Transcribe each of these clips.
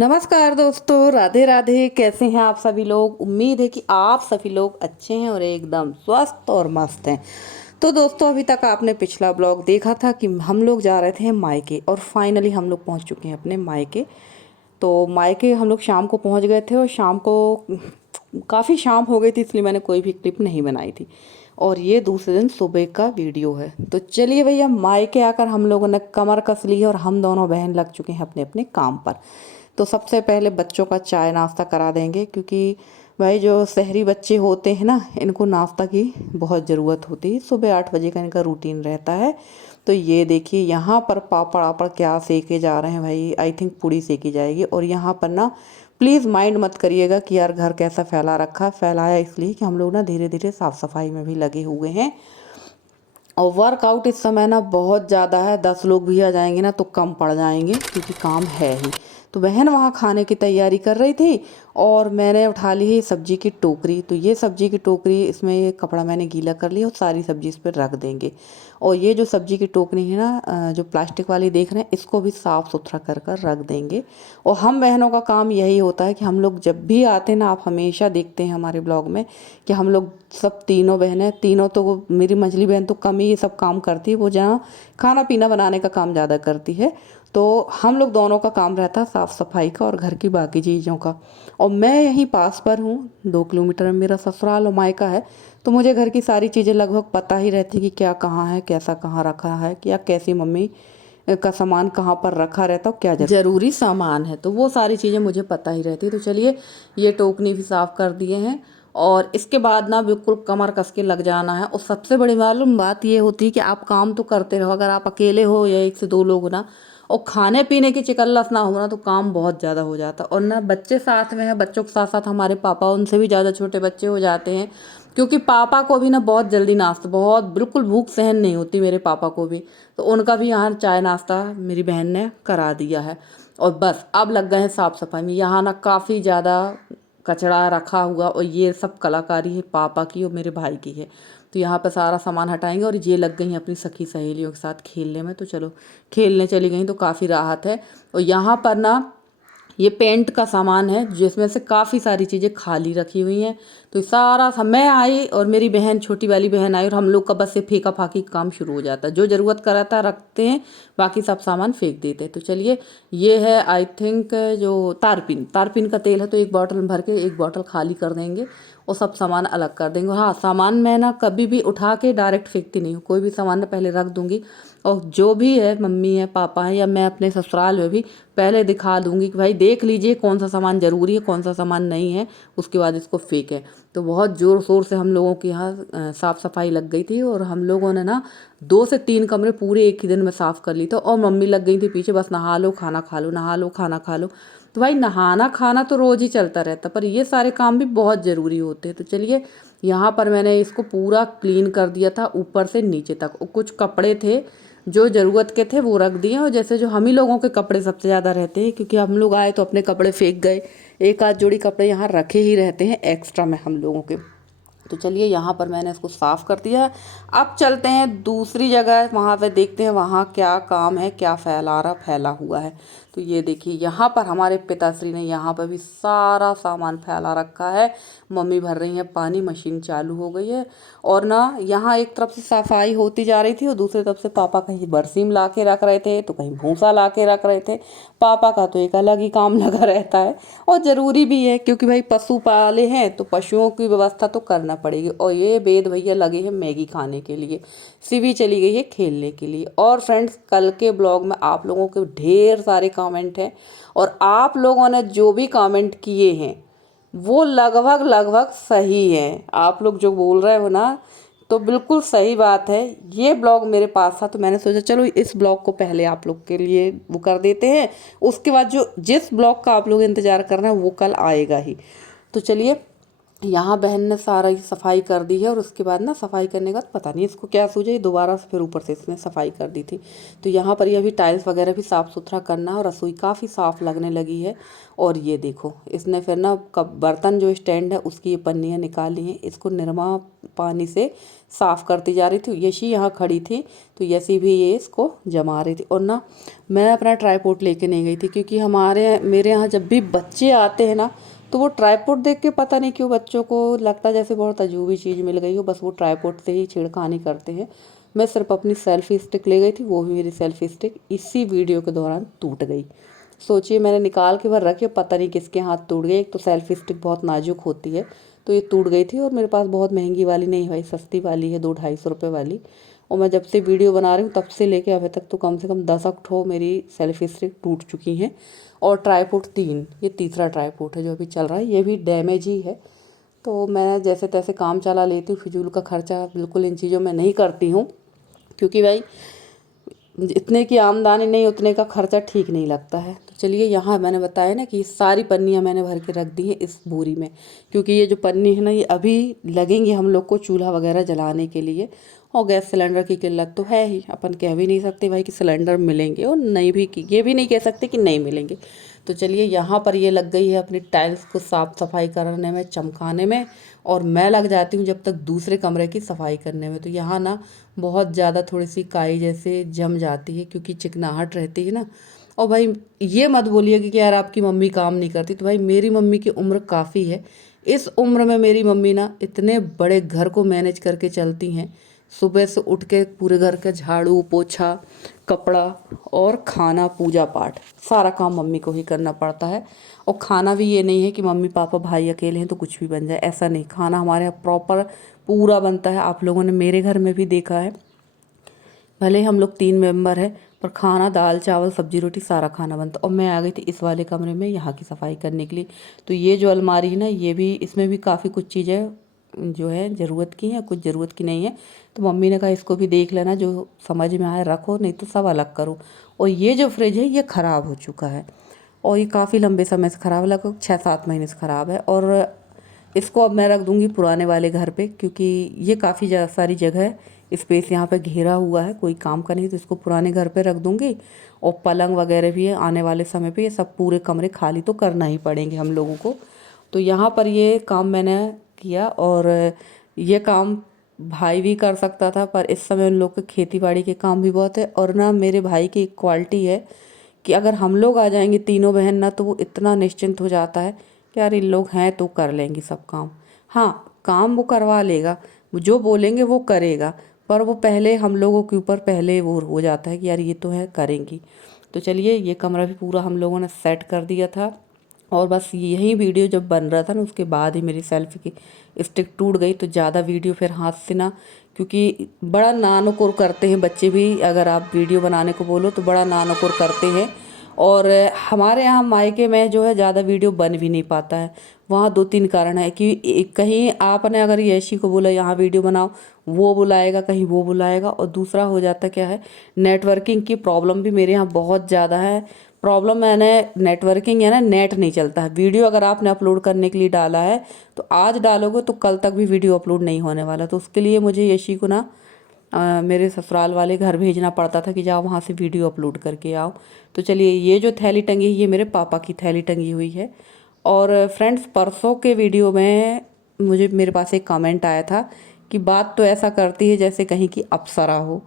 नमस्कार दोस्तों, राधे राधे। कैसे हैं आप सभी लोग? उम्मीद है कि आप सभी लोग अच्छे हैं और एकदम स्वस्थ और मस्त हैं। तो दोस्तों, अभी तक आपने पिछला ब्लॉग देखा था कि हम लोग जा रहे थे मायके और फाइनली हम लोग पहुंच चुके हैं अपने मायके। तो मायके हम लोग शाम को पहुंच गए थे और शाम को काफ़ी शाम हो गई थी, इसलिए मैंने कोई भी क्लिप नहीं बनाई थी। और ये दूसरे दिन सुबह का वीडियो है। तो चलिए भैया, मायके आकर हम लोगों ने कमर कस ली है और हम दोनों बहन लग चुके हैं अपने अपने काम पर। तो सबसे पहले बच्चों का चाय नाश्ता करा देंगे, क्योंकि भाई जो शहरी बच्चे होते हैं ना, इनको नाश्ता की बहुत ज़रूरत होती है। सुबह 8 बजे का इनका रूटीन रहता है। तो ये देखिए, यहाँ पर पापड़ आपड़ क्या सेके जा रहे हैं भाई। आई थिंक पूड़ी सेकी जाएगी। और यहाँ पर ना प्लीज़ माइंड मत करिएगा कि यार घर कैसा फैला रखा है। फैलाया इसलिए कि हम लोग ना धीरे धीरे साफ़ सफाई में भी लगे हुए हैं। और वर्कआउट इस समय ना बहुत ज़्यादा है। 10 लोग भी आ जाएंगे ना तो कम पड़ जाएंगे, क्योंकि काम है ही। तो बहन वहाँ खाने की तैयारी कर रही थी और मैंने उठा ली है सब्जी की टोकरी। तो ये सब्जी की टोकरी, इसमें ये कपड़ा मैंने गीला कर लिया और सारी सब्जी इस पर रख देंगे। और ये जो सब्जी की टोकरी है ना, जो प्लास्टिक वाली देख रहे हैं, इसको भी साफ़ सुथरा कर कर रख देंगे। और हम बहनों का काम यही होता है कि हम लोग जब भी आते हैं ना, आप हमेशा देखते हैं हमारे ब्लॉग में कि हम लोग सब तीनों बहनें, तीनों तो मेरी मझली बहन तो कम ही ये सब काम करती है, वो जहाँ खाना पीना बनाने का काम ज़्यादा करती है। तो हम लोग दोनों का काम रहता है साफ़ सफाई का और घर की बाकी चीज़ों का। और मैं यहीं पास पर हूँ, 2 किलोमीटर में मेरा ससुराल और मायका है। तो मुझे घर की सारी चीज़ें लगभग पता ही रहती कि क्या कहाँ है, कैसा कहाँ रखा है, क्या कैसी मम्मी का सामान कहाँ पर रखा रहता, क्या ज़रूरी सामान है। तो वो सारी चीज़ें मुझे पता ही रहती है। तो चलिए, ये टोकनी भी साफ़ कर दिए हैं। और इसके बाद ना बिल्कुल कमर कस के लग जाना है। और सबसे बड़ी मालूम बात ये होती है कि आप काम तो करते रहो, अगर आप अकेले हो या 1 से 2 लोग हो ना, और खाने पीने की चिकल्लस ना हो ना, तो काम बहुत ज़्यादा हो जाता है। और ना बच्चे साथ में हैं, बच्चों के साथ साथ हमारे पापा, उनसे भी ज़्यादा छोटे बच्चे हो जाते हैं। क्योंकि पापा को भी ना बहुत जल्दी नाश्ता, बहुत बिल्कुल भूख सहन नहीं होती मेरे पापा को भी। तो उनका भी यहाँ चाय नाश्ता मेरी बहन ने करा दिया है। और बस अब लग गए हैं साफ़ सफाई में। यहाँ ना काफ़ी ज़्यादा कचरा रखा हुआ, और ये सब कलाकारी है पापा की और मेरे भाई की है। तो यहाँ पर सारा सामान हटाएंगे। और ये लग गई हैं अपनी सखी सहेलियों के साथ खेलने में। तो चलो, खेलने चली गई तो काफ़ी राहत है। और यहाँ पर ना ये पेंट का सामान है, जिसमें से काफ़ी सारी चीज़ें खाली रखी हुई हैं। तो सारा मैं आई और मेरी बहन, छोटी वाली बहन आई, और हम लोग का बस ये फेंका फाकी काम शुरू हो जाता है। जो ज़रूरत का रहता है रखते हैं, बाकी सब सामान फेंक देते हैं। तो चलिए, ये है आई थिंक जो तारपीन का तेल है। तो एक बॉटल भर के एक बॉटल खाली कर देंगे और सब सामान अलग कर देंगे। हाँ, सामान मैं ना कभी भी उठा के डायरेक्ट फेंकती नहीं हूँ। कोई भी सामान ना पहले रख दूँगी, और जो भी है, मम्मी है, पापा है, या मैं अपने ससुराल में भी पहले दिखा दूँगी कि भाई देख लीजिए कौन सा सामान ज़रूरी है, कौन सा सामान नहीं है, उसके बाद इसको फेंकें। तो बहुत ज़ोर शोर से हम लोगों के यहाँ साफ़ सफाई लग गई थी। और हम लोगों ने ना 2 से 3 कमरे पूरे एक ही दिन में साफ़ कर ली। तो और मम्मी लग गई थी पीछे, बस नहा लो खाना खा लो, नहा लो खाना खा लो। तो भाई नहाना खाना तो रोज़ ही चलता रहता, पर ये सारे काम भी बहुत ज़रूरी होते हैं। तो चलिए, यहाँ पर मैंने इसको पूरा क्लीन कर दिया था ऊपर से नीचे तक। और कुछ कपड़े थे जो ज़रूरत के थे वो रख दिए। और जैसे जो हम ही लोगों के कपड़े सबसे ज़्यादा रहते हैं, क्योंकि हम लोग आए तो अपने कपड़े फेंक गए, एक आध जोड़ी कपड़े यहाँ रखे ही रहते हैं एक्स्ट्रा में हम लोगों के। तो चलिए, यहाँ पर मैंने इसको साफ़ कर दिया है। अब चलते हैं दूसरी जगह, वहाँ पे देखते हैं वहाँ क्या काम है, क्या फैला हुआ है। तो ये देखिए, यहाँ पर हमारे पिताश्री ने यहाँ पर भी सारा सामान फैला रखा है। मम्मी भर रही है पानी, मशीन चालू हो गई है। और ना यहाँ एक तरफ से सफाई होती जा रही थी और दूसरी तरफ से पापा कहीं बरसीम ला के रख रहे थे, तो कहीं भूसा ला के रख रहे थे। पापा का तो एक अलग ही काम लगा रहता है, और ज़रूरी भी है, क्योंकि भाई पशु पाले हैं तो पशुओं की व्यवस्था तो करना पड़ेगी। और ये वेद भैया लगे हैं मैगी खाने के लिए, सिवी चली गई है खेलने के लिए। और फ्रेंड्स, कल के ब्लॉग में आप लोगों के ढेर सारे कमेंट हैं, और आप लोगों ने जो भी कमेंट किए हैं वो लगभग लगभग सही है। आप लोग जो बोल रहे हो ना, तो बिल्कुल सही बात है। ये ब्लॉग मेरे पास था तो मैंने सोचा चलो इस ब्लॉग को पहले आप लोग के लिए वो कर देते हैं। उसके बाद जो जिस ब्लॉग का आप लोग इंतज़ार कर रहे हैं वो कल आएगा ही। तो चलिए, यहाँ बहन ने सारा सफाई कर दी है और उसके बाद ना सफाई करने के बाद पता नहीं इसको क्या सूझा, ये दोबारा से फिर ऊपर से इसने सफाई कर दी थी। तो यहाँ पर ये अभी टाइल्स वगैरह भी साफ़ सुथरा करना है और रसोई काफ़ी साफ़ लगने लगी है। और ये देखो इसने फिर ना कब बर्तन जो स्टैंड है उसकी ये पन्नियाँ निकाली हैं, इसको निरमा पानी से साफ़ करती जा रही थी। यशी यहाँ खड़ी थी तो यशी भी ये इसको जमा रही थी। और ना मैं अपना ट्राईपोड लेके नहीं गई थी क्योंकि मेरे यहाँ जब भी बच्चे आते हैं ना तो वो ट्राईपोड देख के पता नहीं क्यों बच्चों को लगता है जैसे बहुत अजूबी चीज़ मिल गई हो, बस वो ट्राईपोड से ही छेड़खानी करते हैं। मैं सिर्फ अपनी सेल्फी स्टिक ले गई थी, वो भी मेरी सेल्फी स्टिक इसी वीडियो के दौरान टूट गई। सोचिए मैंने निकाल के भर रखी, पता नहीं किसके हाथ टूट गई। एक तो सेल्फी स्टिक बहुत नाजुक होती है तो ये टूट गई थी। और मेरे पास बहुत महंगी वाली नहीं भाई, सस्ती वाली है 200-250 वाली। और मैं जब से वीडियो बना रही हूँ तब से लेके अभी तक तो कम से कम 10 ठो मेरी सेल्फी स्टिक टूट चुकी हैं। और ट्राईपोड 3, ये तीसरा ट्राईपोड है जो अभी चल रहा है, ये भी डैमेज ही है। तो मैं जैसे तैसे काम चला लेती हूँ, फिजूल का खर्चा बिल्कुल इन चीज़ों में नहीं करती हूँ क्योंकि भाई इतने की आमदनी नहीं उतने का खर्चा ठीक नहीं लगता है। तो चलिए यहाँ मैंने बताया ना कि सारी पन्नियाँ मैंने भर के रख दी हैं इस बोरी में, क्योंकि ये जो पन्नी है ना ये अभी लगेंगी हम लोग को चूल्हा वगैरह जलाने के लिए। और गैस सिलेंडर की किल्लत तो है ही, अपन कह भी नहीं सकते भाई कि सिलेंडर मिलेंगे, और नहीं भी ये भी नहीं कह सकते कि नहीं मिलेंगे। तो चलिए यहाँ पर ये लग गई है अपनी टाइल्स को साफ़ सफाई करने में, चमकाने में, और मैं लग जाती हूँ जब तक दूसरे कमरे की सफाई करने में। तो यहाँ ना बहुत ज़्यादा थोड़ी सी काई जैसे जम जाती है क्योंकि चिकनाहट रहती है ना। और भाई ये मत बोलिए कि यार आपकी मम्मी काम नहीं करती, तो भाई मेरी मम्मी की उम्र काफ़ी है। इस उम्र में मेरी मम्मी ना इतने बड़े घर को मैनेज करके चलती हैं। सुबह से उठ के पूरे घर का झाड़ू पोछा, कपड़ा और खाना, पूजा पाठ, सारा काम मम्मी को ही करना पड़ता है। और खाना भी ये नहीं है कि मम्मी पापा भाई अकेले हैं तो कुछ भी बन जाए, ऐसा नहीं। खाना हमारे यहाँ प्रॉपर पूरा बनता है। आप लोगों ने मेरे घर में भी देखा है, भले हम लोग 3 मेंबर हैं पर खाना दाल चावल सब्जी रोटी सारा खाना बनता। और मैं आ गई थी इस वाले कमरे में यहाँ की सफाई करने के लिए। तो ये जो अलमारी है ना, ये भी, इसमें भी काफ़ी कुछ चीज़ें जो है ज़रूरत की हैं, कुछ ज़रूरत की नहीं है। तो मम्मी ने कहा इसको भी देख लेना, जो समझ में आए रखो, नहीं तो सब अलग करो। और ये जो फ्रिज है ये ख़राब हो चुका है, और ये काफ़ी लंबे समय से ख़राब, लगभग 6-7 महीने से ख़राब है। और इसको अब मैं रख दूँगी पुराने वाले घर पे, क्योंकि ये काफ़ी सारी जगह है, स्पेस यहाँ पे घेरा हुआ है, कोई काम का नहीं, तो इसको पुराने घर पे रख दूँगी। और पलंग वगैरह भी है, आने वाले समय पे ये सब पूरे कमरे खाली तो करना ही पड़ेंगे हम लोगों को। तो यहाँ पर ये काम मैंने किया, और ये काम भाई भी कर सकता था, पर इस समय उन लोग के खेती बाड़ी के काम भी बहुत है। और ना मेरे भाई की एक क्वालिटी है कि अगर हम लोग आ जाएंगे तीनों बहन ना, तो वो इतना निश्चिंत हो जाता है कि यार इन लोग हैं तो कर लेंगे सब काम। हाँ, काम वो करवा लेगा, वो जो बोलेंगे वो करेगा, पर वो पहले हम लोगों के ऊपर पहले वो हो जाता है कि यार ये तो है करेंगी। तो चलिए ये कमरा भी पूरा हम लोगों ने सेट कर दिया था। और बस यही वीडियो जब बन रहा था ना, उसके बाद ही मेरी सेल्फी की स्टिक टूट गई। तो ज़्यादा वीडियो फिर हाथ से ना, क्योंकि बड़ा नानुकुर करते हैं बच्चे भी, अगर आप वीडियो बनाने को बोलो तो बड़ा नानुकुर करते हैं। और हमारे यहाँ मायके में जो है ज़्यादा वीडियो बन भी नहीं पाता है। वहाँ 2-3 कारण है कि कहीं आपने अगर यशी को बोला यहाँ वीडियो बनाओ, वो बुलाएगा, कहीं वो बुलाएगा। और दूसरा हो जाता क्या है, नेटवर्किंग की प्रॉब्लम भी मेरे यहाँ बहुत ज़्यादा है। प्रॉब्लम मैंने नेटवर्किंग है ना, नेट नहीं चलता है। वीडियो अगर आपने अपलोड करने के लिए डाला है तो आज डालोगे तो कल तक भी वीडियो अपलोड नहीं होने वाला। तो उसके लिए मुझे यशी को ना मेरे ससुराल वाले घर भेजना पड़ता था कि जाओ वहाँ से वीडियो अपलोड करके आओ। तो चलिए ये जो थैली टंगी है ये मेरे पापा की थैली टंगी हुई है। और फ्रेंड्स, परसों के वीडियो में मेरे पास एक कमेंट आया था कि बात तो ऐसा करती है जैसे कहीं की अप्सरा हो।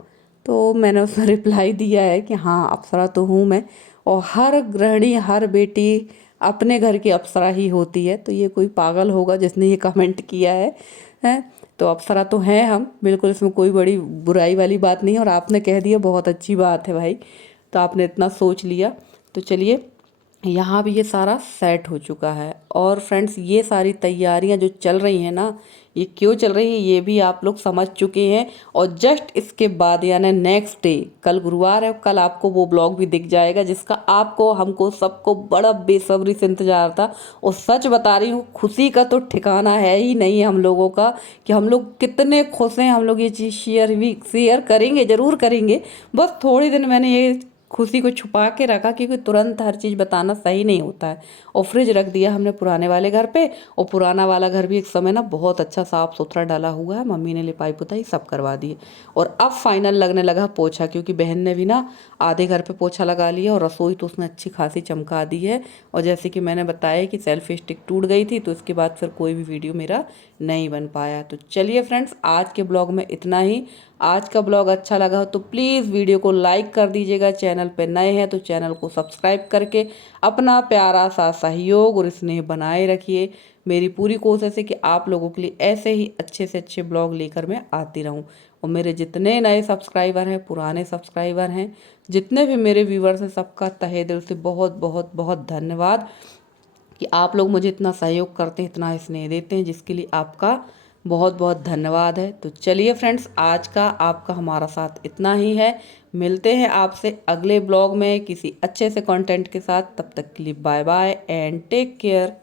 तो मैंने उसमें रिप्लाई दिया है कि हाँ, अप्सरा तो हूँ मैं, और हर गृहिणी, हर बेटी अपने घर की अप्सरा ही होती है। तो ये कोई पागल होगा जिसने ये कमेंट किया है। तो अप्सरा तो हैं हम, बिल्कुल इसमें कोई बड़ी बुराई वाली बात नहीं है। और आपने कह दिया, बहुत अच्छी बात है भाई, तो आपने इतना सोच लिया। तो चलिए यहाँ भी ये सारा सेट हो चुका है। और फ्रेंड्स, ये सारी तैयारियां जो चल रही हैं ना, ये क्यों चल रही है ये भी आप लोग समझ चुके हैं। और जस्ट इसके बाद यानी नेक्स्ट डे, कल गुरुवार है, कल आपको वो ब्लॉग भी दिख जाएगा जिसका आपको, हमको, सबको बड़ा बेसब्री से इंतजार था। और सच बता रही हूँ, खुशी का तो ठिकाना है ही नहीं हम लोगों का कि हम लोग कितने खुश हैं। हम लोग ये चीज़ शेयर करेंगे, ज़रूर करेंगे। बस थोड़ी दिन मैंने ये खुशी को छुपा के रखा, क्योंकि तुरंत हर चीज़ बताना सही नहीं होता है। और फ्रिज रख दिया हमने पुराने वाले घर पे। और पुराना वाला घर भी एक समय ना बहुत अच्छा साफ सुथरा डाला हुआ है, मम्मी ने लिपाई पुताई सब करवा दी। और अब फाइनल लगने लगा पोछा, क्योंकि बहन ने भी ना आधे घर पे पोछा लगा लिया और रसोई तो उसने अच्छी खासी चमका दी है। और जैसे कि मैंने बताया कि सेल्फी स्टिक टूट गई थी, तो इसके बाद फिर कोई भी वीडियो मेरा नहीं बन पाया। तो चलिए फ्रेंड्स, आज के ब्लॉग में इतना ही। आज का ब्लॉग अच्छा लगा हो तो प्लीज़ वीडियो को लाइक कर दीजिएगा। चैनल पे नए हैं तो चैनल को सब्सक्राइब करके अपना प्यारा सा सहयोग और स्नेह बनाए रखिए। मेरी पूरी कोशिश है कि आप लोगों के लिए ऐसे ही अच्छे से अच्छे ब्लॉग लेकर मैं आती रहूं। और मेरे जितने नए सब्सक्राइबर हैं, पुराने सब्सक्राइबर हैं, जितने भी मेरे व्यूवर्स हैं, सबका तहे दिल से बहुत बहुत बहुत धन्यवाद कि आप लोग मुझे इतना सहयोग करते हैं, इतना स्नेह देते हैं, जिसके लिए आपका बहुत बहुत धन्यवाद है। तो चलिए फ्रेंड्स, आज का आपका हमारा साथ इतना ही है। मिलते हैं आपसे अगले ब्लॉग में किसी अच्छे से कंटेंट के साथ। तब तक के लिए bye bye and take care.